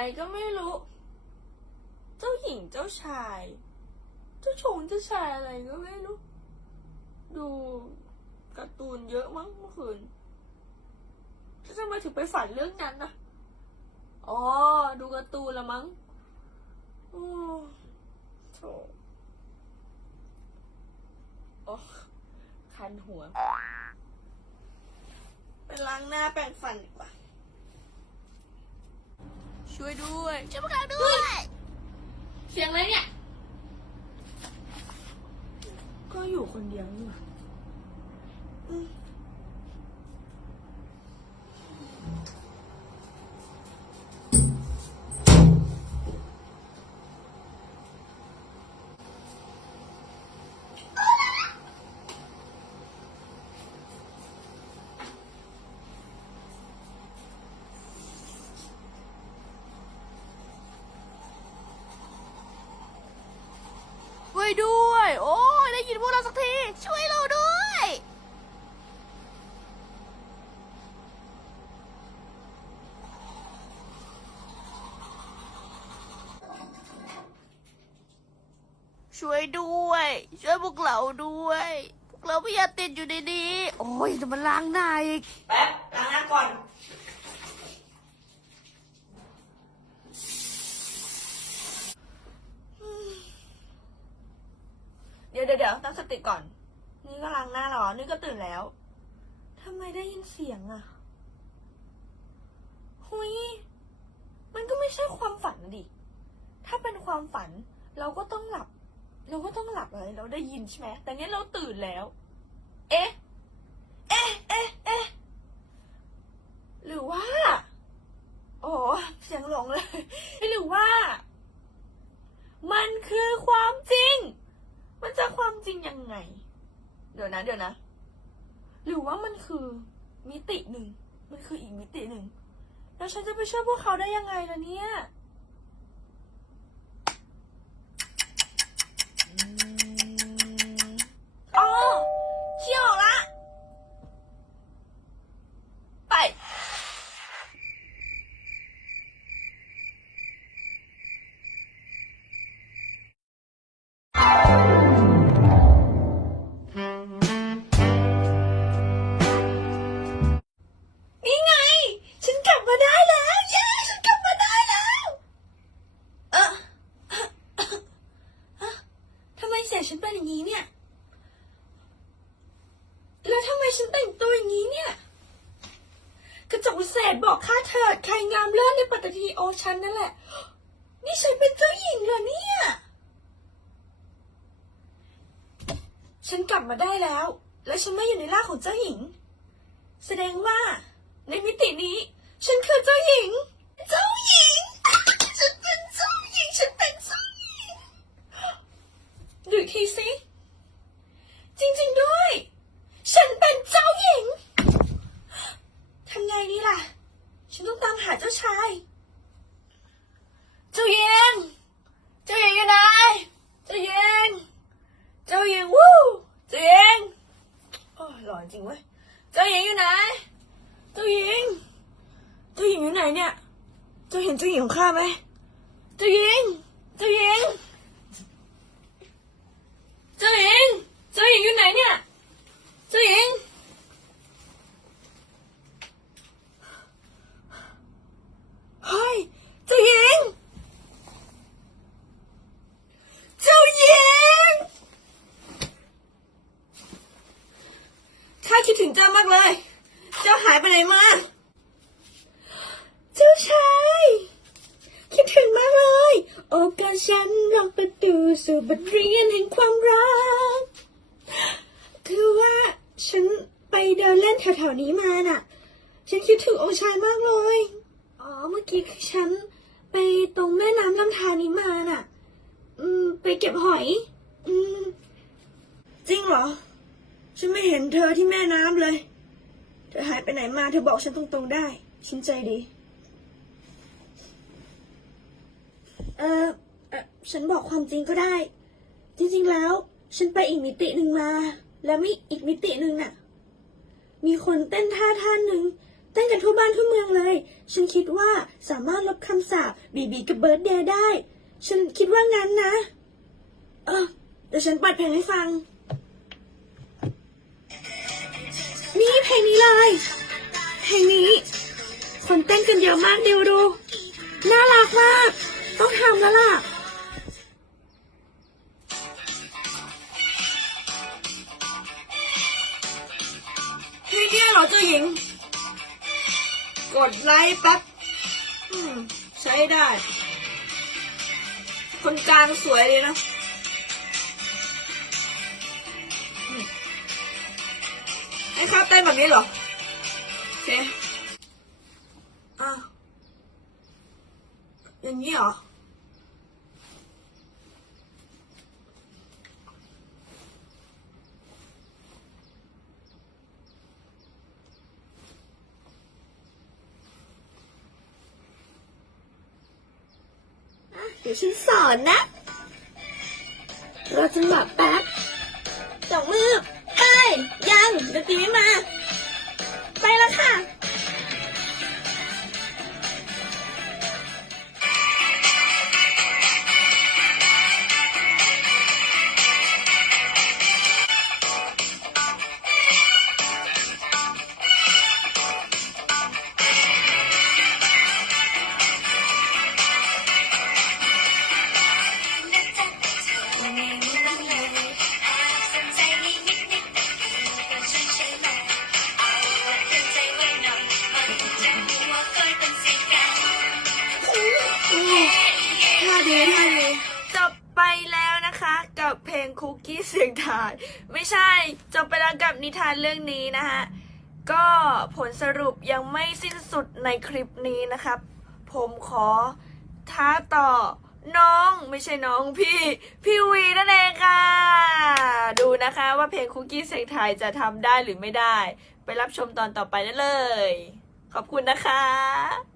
อะไรก็ไม่รู้ เจ้าหญิงเจ้าชาย เจ้าชงเจ้าชายอะไรก็ไม่รู้ ดูการ์ตูนเยอะมั้งเมื่อคืนแล้วทำไมถึงไปฝันเรื่องนั้นนะอ๋อ ดูการ์ตูนละมั้งโอ้โถโอ้คันหัว ไปล้างหน้าแปรงฟันดีกว่า ช่วยด้วย ช่วยพวกเราด้วย เสียงอะไรเนี่ย ก็อยู่คนเดียวนี่หว่า วยด้วย โอ้ยได้ยินพวกเราสักที ช่วยเราด้วย ช่วยด้วย ช่วยพวกเราด้วย พวกเราไม่อยากติดอยู่ในนี้ โอ้ยจะมาล้างหน้าอีก แป๊บล้างหน้าก่อน เดี๋ยวตั้งสติก่อน นี่ก็ล้างหน้าหรอ นี่ก็ตื่นแล้วทำไมได้ยินเสียงอะหุยมันก็ไม่ใช่ความฝันดิ ถ้าเป็นความฝัน เราก็ต้องหลับ เราก็ต้องหลับเลย เราได้ยินใช่ไหมแต่เนี้ยเราตื่นแล้ว เอ๊ะ เอ๊ะ เอ๊ะ เอ๊ะ หรือว่า โอ้เสียงหลงเลย หรือว่า มันคือความจริง มันจะความจริงยังไง เดี๋ ยวนะเดี๋ยวนะ หรือว่ามันคือมิติหนึ่ง มันคืออีกมิติหนึ่ง แล้วฉันจะไปช่วยพวกเขาได้ยังไงล่ะเนี่ย ฉันแต่งตัวอย่างนี้เนี่ย กระจกวิเศษบอกข้าเถิดใครงามเลิศในปัตตภีโอฉันนั่นแหละ นี่ฉันเป็นเจ้าหญิงเหรอเนี่ย ฉันกลับมาได้แล้ว และฉันไม่อยู่ในร่างของเจ้าหญิง แสดงว่า ในมิตินี้ ฉันคือเจ้าหญิง เจ้าหญิง ฉันเป็นเจ้าหญิง ฉันเป็นเจ้าหญิงดูอีกทีสิ จริงๆด้วย ฉันเป็นเจ้าหญิง ทำไงดีล่ะ ฉันต้องตามหาเจ้าชาย เจ้าหญิง เจ้าหญิงอยู่ไหน เจ้าหญิง เจ้าหญิงวู้ เจ้าหญิงโอ้ยหล่อ จริงเว้ย เจ้าหญิงอยู่ไหน เจ้าหญิง เจ้าหญิงอยู่ไหนเนี่ย เจ้าเห็นเจ้าหญิงของข้าไหม เจ้าหญิง เจ้าหญิง เจ้าหญิง เจ้าหญิงอยู่ไหนเนี่ย เจ้าหญิง เฮ้ย เจ้าหญิง เจ้าหญิง ข้า คิดถึงเจ้ามากเลย เจ้าหายไปไหนมา เจ้าชาย คิดถึงมากเลย โอกอดฉันลองประตูสู่บทเรียนแห่งความรัก คือว่าฉันไปเดินเล่นแถวๆนี้มาน่ะ ฉันคิดถึงองค์ชายมากเลย อ๋อ เมื่อกี้คือฉันไปตรงแม่น้ำลำธารนี้มาน่ะ อืม ไปเก็บหอย อืม จริงเหรอ ฉันไม่เห็นเธอที่แม่น้ำเลย เธอหายไปไหนมาเธอบอกฉันตรงๆได้ ฉันใจดี เออเออฉันบอกความจริงก็ได้ จริงๆแล้ว ฉันไปอีกมิติหนึ่งมา แล้วมีอีกมิติหนึ่งน่ะ มีคนเต้นท่าท่าหนึ่งเต้นกันทั่วบ้านทั่วเมืองเลย ฉันคิดว่าสามารถลบคำสาปบีบีกับเบิร์ดเดย์ได้ ฉันคิดว่างั้นนะ เออเดี๋ยวฉันเปิดเพลงให้ฟัง ลงนี้เลยเพลงนี้ คนเต้นกันเยอะมากเดียวดู น่ารักมาก ต้องทำแล้วล่ะพี่เนี่ยเหรอเจ้าหญิง กดไลค์แป๊บใช้ได้ คนกลางสวยเลยนะ แบบนี้เหรอโอเคอะอย่างนี้เหรอเดี๋ยวฉันสอนนะ เราจังหวะแป๊บสองมือไปยังดนตรีไม่มา ไปแล้วค่ะ คุกกี้เสียงทาย ไม่ใช่จบไปแล้วกับนิทานเรื่องนี้นะคะก็ผลสรุปยังไม่สิ้นสุดในคลิปนี้นะครับ ผมขอท้าต่อน้องไม่ใช่น้องพี่ พี่วีนั่นเองค่ะ ดูนะคะว่าเพลงคุกกี้เสียงทายจะทำได้หรือไม่ได้ ไปรับชมตอนต่อไปได้เลย ขอบคุณนะคะ